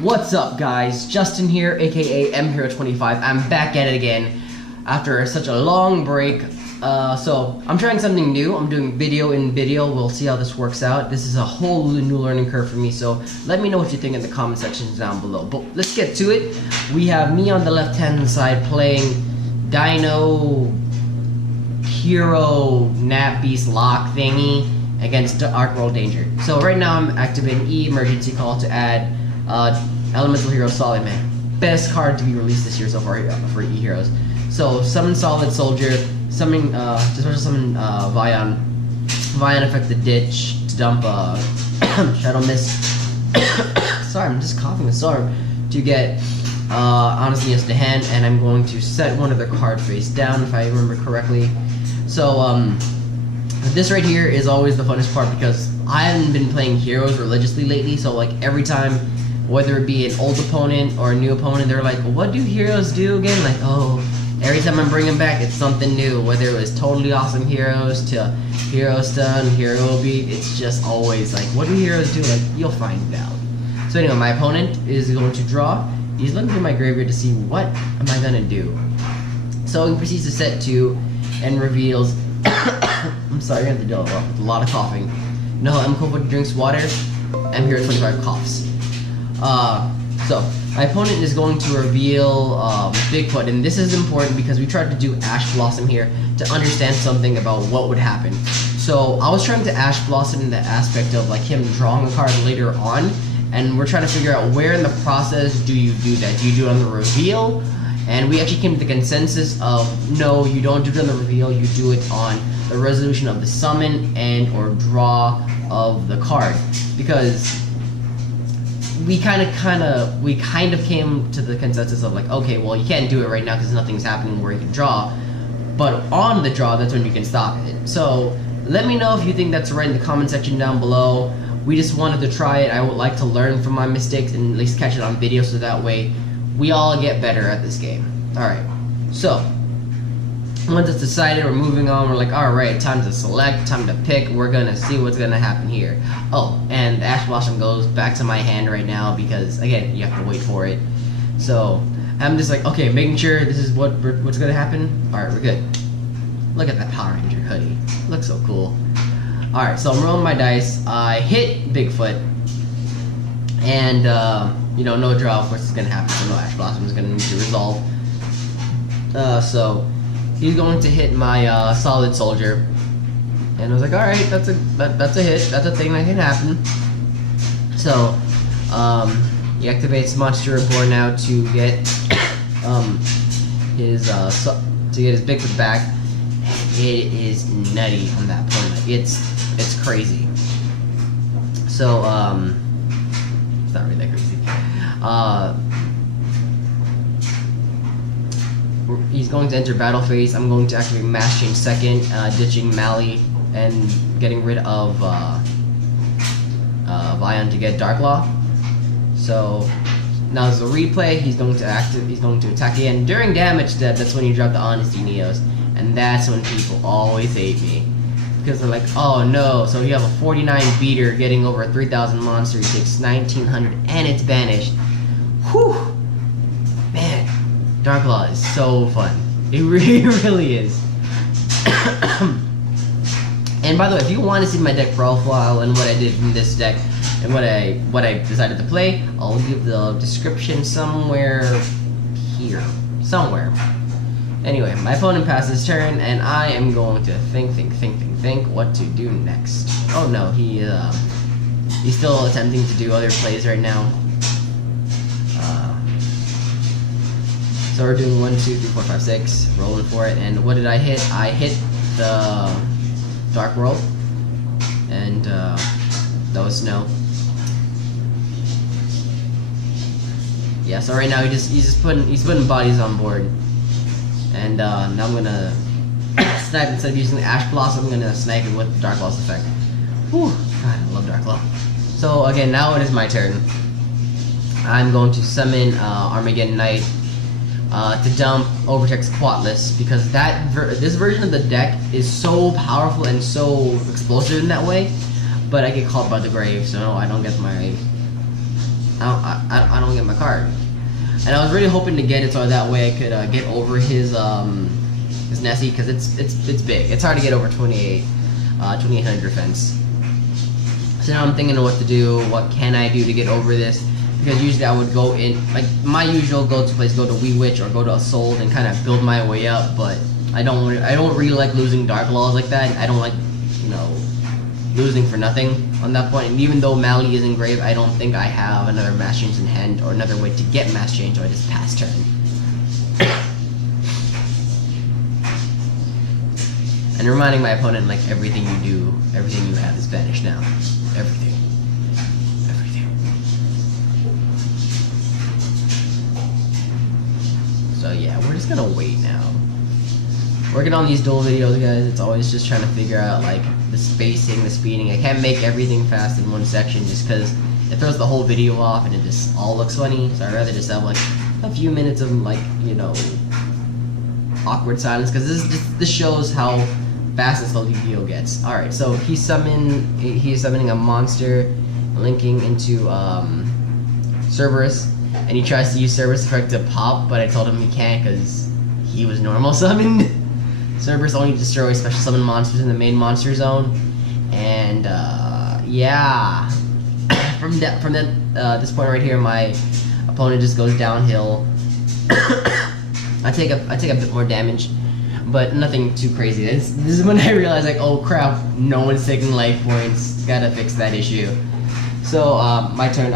What's up, guys? Justin here, aka mHero25. I'm back at it again after such a long break. So I'm trying something new. I'm doing video in video. We'll see how this works out. This is a whole new learning curve for me, so let me know what you think in the comment sections down below. But let's get to it. We have me on the left-hand side playing Dino Hero Nap Beast Lock thingy against Dark World Danger. So right now I'm activating E emergency call to add Elemental Hero Solid Man. Best card to be released this year so far for E heroes. So summon Solid Soldier, summon special summon Vion. Vion affect the ditch to dump Shadow Mist. Sorry, I'm just coughing a storm to get Honestly Yes to hand, and I'm going to set one of their card face down if I remember correctly. So this right here is always the funnest part because I haven't been playing heroes religiously lately, so like every time, whether it be an old opponent or a new opponent, they're like, what do heroes do again? Like, oh, every time I'm bringing back, it's something new, whether it was totally awesome heroes to hero stun, hero beat, it's just always like, what do heroes do? Like, you'll find out. So anyway, my opponent is going to draw. He's looking through my graveyard to see what am I gonna do. So he proceeds to set 2 and reveals I'm sorry, I have to deal with a lot of coughing. No, Mkopo drinks water. mHero25 coughs. So my opponent is going to reveal Bigfoot, and this is important because we tried to do Ash Blossom here to understand something about what would happen. So I was trying to Ash Blossom in the aspect of like him drawing a card later on, and we're trying to figure out where in the process do you do that. Do you do it on the reveal? And we actually came to the consensus of no, you don't do it on the reveal, you do it on the resolution of the summon and or draw of the card. Because we kind of came to the consensus of like, okay, well, you can't do it right now because nothing's happening where you can draw, but on the draw, that's when you can stop it. So let me know if you think that's right in the comment section down below. We just wanted to try it. I would like to learn from my mistakes and at least catch it on video so that way we all get better at this game. Alright, so once it's decided, we're moving on. We're like, alright, time to select, time to pick. We're gonna see what's gonna happen here. Oh, and Ash Blossom goes back to my hand right now because, again, you have to wait for it. So I'm just like, okay, making sure this is what's gonna happen. Alright, we're good. Look at that Power Ranger hoodie. Looks so cool. Alright, so I'm rolling my dice. I hit Bigfoot. And, you know, no draw, of course, is going to happen, so no Ash Blossom is going to need to resolve. So he's going to hit my Solid Soldier. And I was like, alright, that's a hit. That's a thing that can happen. So, he activates Monster Reborn now to get his Bigfoot back. It is nutty on that point. Like, it's crazy. So, it's not really that crazy. He's going to enter battle phase. I'm going to activate Mass Change second, ditching Mally and getting rid of Vion to get Dark Law. So now there's a replay. He's going to attack again. During damage step, that's when you drop the Honesty Neos, and that's when people always hate me. Because they're like, oh no, so you have a 49 beater getting over 3,000 monsters, he takes 1,900 and it's banished. Whew! Man, Darklaw is so fun. It really is. And by the way, if you want to see my deck profile and what I did in this deck and what I decided to play, I'll give the description somewhere here. Somewhere. Anyway, my opponent passes turn, and I am going to think what to do next. Oh no, he's still attempting to do other plays right now. So we're doing 1, 2, 3, 4, 5, 6, rolling for it. And what did I hit? I hit the Dark World, and that was Snow. Yeah. So right now he's putting bodies on board. And now I'm gonna snipe instead of using the Ash Blossom. I'm gonna snipe it with Dark Law's effect. Whew, God, I love Dark Law. So again, now it is my turn. I'm going to summon Armageddon Knight to dump Overtex Quatless because this version of the deck is so powerful and so explosive in that way. But I get caught by the grave, so no, I don't get my I don't get my card. And I was really hoping to get it so that way I could get over his Nessie, because it's big. It's hard to get over 2800 defense. So now I'm thinking of what to do. What can I do to get over this? Because usually I would go in, like my usual go-to place, go to Wee Witch or go to Assault and kind of build my way up. But I don't really like losing Dark Laws like that. I don't like, you know, losing for nothing on that point. And even though Mally is engraved, I don't think I have another Mass Change in hand or another way to get Mass Change, so I just pass turn. And reminding my opponent, like, everything you do, everything you have is banished now. Everything. Everything. So yeah, we're just gonna wait now. Working on these duel videos, guys, it's always just trying to figure out, like, the spacing, the speeding. I can't make everything fast in one section just because it throws the whole video off and it just all looks funny. So I'd rather just have, like, a few minutes of, like, you know, awkward silence, because this shows how fast this whole video gets. Alright, so he's summoning a monster linking into Cerberus, and he tries to use Cerberus effect to pop, but I told him he can't because he was normal summoned. Cerberus only destroys special summon monsters in the main monster zone, and yeah, from this point right here, my opponent just goes downhill. I take a bit more damage, but nothing too crazy. This is when I realized, like, oh crap, no one's taking life points. Gotta fix that issue. So my turn.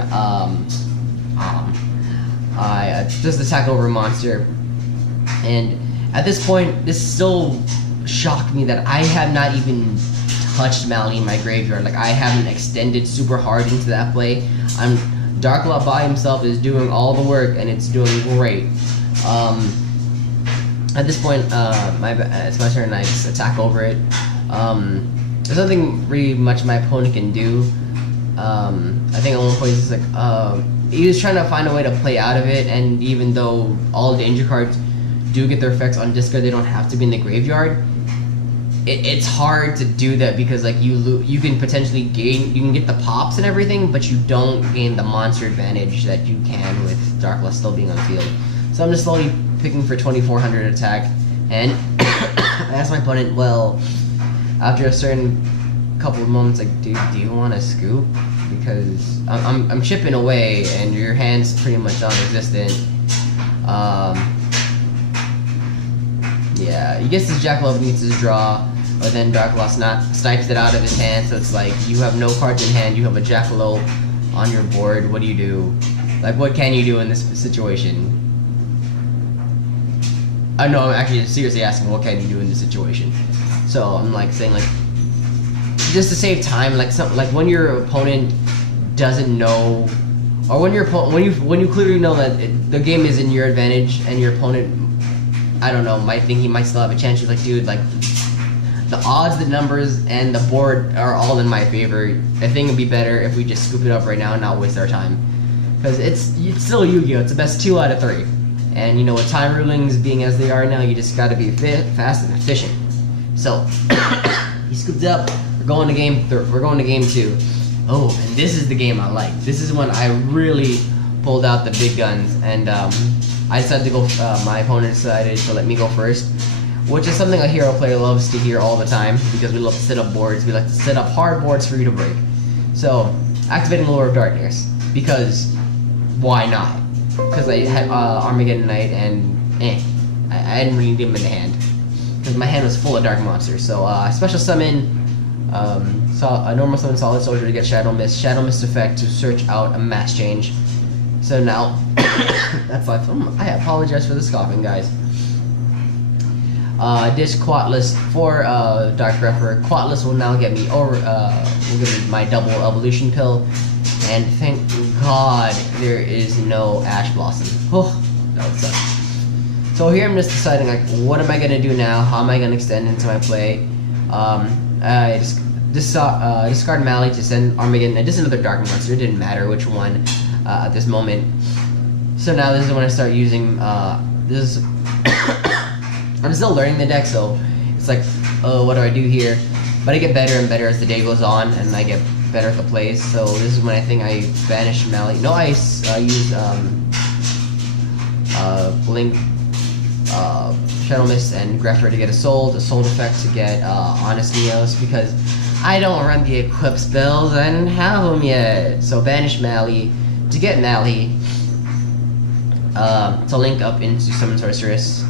I just attack over a monster, and at this point, this still shocked me that I have not even touched Mally in my graveyard. Like, I haven't extended super hard into that play. Darklaw by himself is doing all the work, and it's doing great. At this point, it's my turn, and I just attack over it. There's nothing really much my opponent can do. I think at one point he's like, he was trying to find a way to play out of it, and even though all danger cards do get their effects on discard, they don't have to be in the graveyard. It's hard to do that because, like, you can potentially gain, you can get the pops and everything, but you don't gain the monster advantage that you can with Darklaw still being on the field. So I'm just slowly picking for 2400 attack, and I asked my opponent, well, after a certain couple of moments, like, dude, do you want to scoop? Because I'm chipping away, and your hand's pretty much non-existent. Yeah, he gets his Jackalope, meets his draw, but then Darklaw snipes it out of his hand, so it's like, you have no cards in hand, you have a Jackalope on your board, what do you do? Like, what can you do in this situation? No, I'm actually seriously asking, what can you do in this situation? So I'm like saying, like, just to save time, like when your opponent doesn't know, or when you clearly know that the game is in your advantage, and your opponent, I don't know, might think he might still have a chance. You're like, dude, like, the odds, the numbers, and the board are all in my favor. I think it'd be better if we just scoop it up right now and not waste our time, because it's still Yu-Gi-Oh! It's the best 2 out of 3. And you know, with time rulings being as they are now, you just gotta be fast and efficient. So he scooped up. We're going to game 2. Oh, and this is the game I like. This is when I really pulled out the big guns, and I decided to go. My opponent decided to let me go first, which is something a hero player loves to hear all the time, because we love to set up boards. We like to set up hard boards for you to break. So activating Lure of Darkness, because why not? Because I had Armageddon Knight, and I didn't really need him in the hand, because my hand was full of dark monsters. So special summon a normal summon Solid Soldier to get Shadow Mist effect to search out a Mass Change. So now that's life. I apologize for the scoffing, guys. Dish Quatless for Dark Refer. Quatless will now get me over. Will give me my double evolution pill, and thank God there is no Ash Blossom. Oh, that would suck. So here I'm just deciding, like, what am I gonna do now? How am I gonna extend into my play? I just discard Mally to send Armageddon, and just another dark monster. It didn't matter which one at this moment. So now this is when I start using this. I'm still learning the deck, so it's like, oh, what do I do here? But I get better and better as the day goes on, and I get better at the plays. So this is when I think I banish Mally. No, I use Blink, Shadow Mist, and Greffer to get a Soul effect to get Honest Neos, because I don't run the equip spells. I didn't have them yet. So banish Mally to get Mally to link up into Summon Sorceress.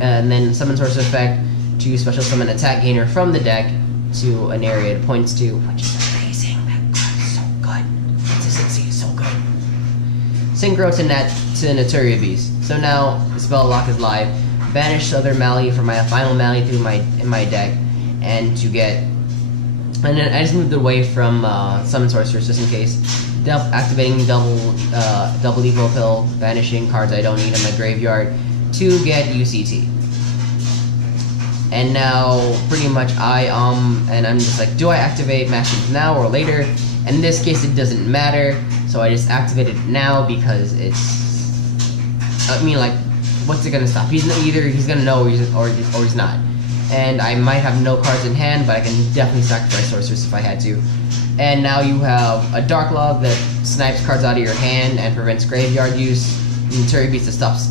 And then Summon Sorceress effect to special summon attack gainer from the deck to an area it points to, which is amazing. That card is so good. Consistency is so good. Synchro to Naturia Beast. So now the spell lock is live. Banish other Mally for my final Mally through in my deck, and to get. And then I just moved away from Summon Sorceress just in case. Activating double Evo Pill, banishing cards I don't need in my graveyard to get UCT. And now, pretty much, and I'm just like, do I activate Machines now or later? And in this case, it doesn't matter, so I just activate it now because it's, I mean, like, what's it gonna stop? He's gonna know or he's not. And I might have no cards in hand, but I can definitely sacrifice Sorceress if I had to. And now you have a Dark Love that snipes cards out of your hand and prevents graveyard use, Naturia Beast that stops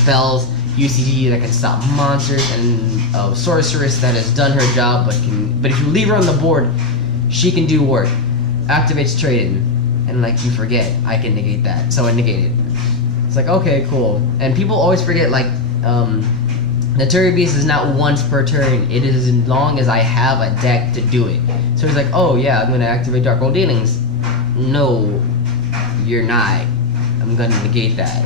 spells, UCT that can stop monsters, and a Sorceress that has done her job, but if you leave her on the board, she can do work. Activates Trade-In, and like you forget, I can negate that, so I negate it. It's like, okay, cool. And people always forget, like, Naturia Beast is not once per turn, it is as long as I have a deck to do it. So he's like, oh yeah, I'm gonna activate Dark World Dealings. No, you're not. I'm gonna negate that.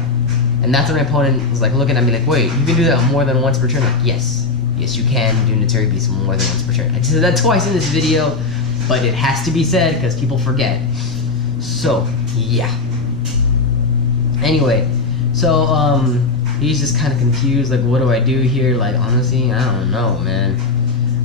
And that's when my opponent was like looking at me like, wait, you can do that more than once per turn? Like, yes, you can do Naturia Beast more than once per turn. I said that twice in this video, but it has to be said because people forget. So, yeah. Anyway, so, he's just kind of confused, like, what do I do here? Like, honestly, I don't know, man.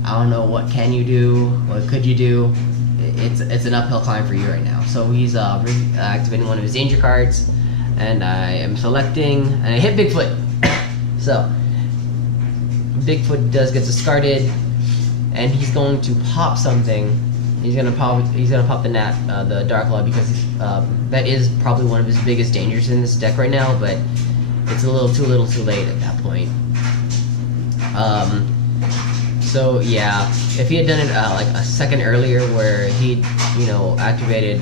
I don't know, what can you do? What could you do? It's an uphill climb for you right now. So he's activating one of his danger cards, and I am selecting, and I hit Bigfoot. So, Bigfoot does get discarded, and he's going to pop something. He's gonna pop the Dark Law, because that is probably one of his biggest dangers in this deck right now, but it's a little too late at that point. So yeah, if he had done it like a second earlier, where he, activated,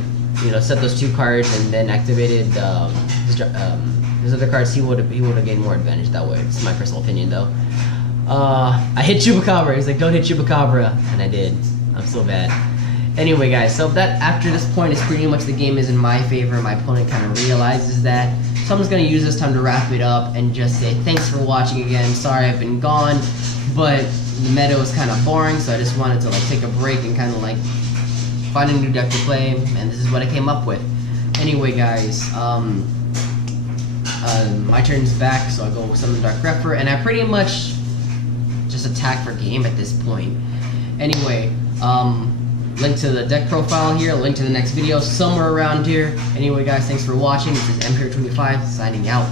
set those two cards and then activated his other cards, he would have gained more advantage that way. It's my personal opinion, though. I hit Chupacabra. He's like, don't hit Chupacabra, and I did. I'm so bad. Anyway, guys, so that after this point is pretty much the game is in my favor. My opponent kind of realizes that. So I'm just going to use this time to wrap it up and just say thanks for watching again. Sorry I've been gone, but the meta was kind of boring, so I just wanted to like take a break and kind of like find a new deck to play, and this is what I came up with. Anyway, guys, my turn's back, so I'll go summon Dark Greffer, and I pretty much just attack for game at this point. Anyway, link to the deck profile here, link to the next video somewhere around here. Anyway, guys, thanks for watching. This is MHero25 signing out.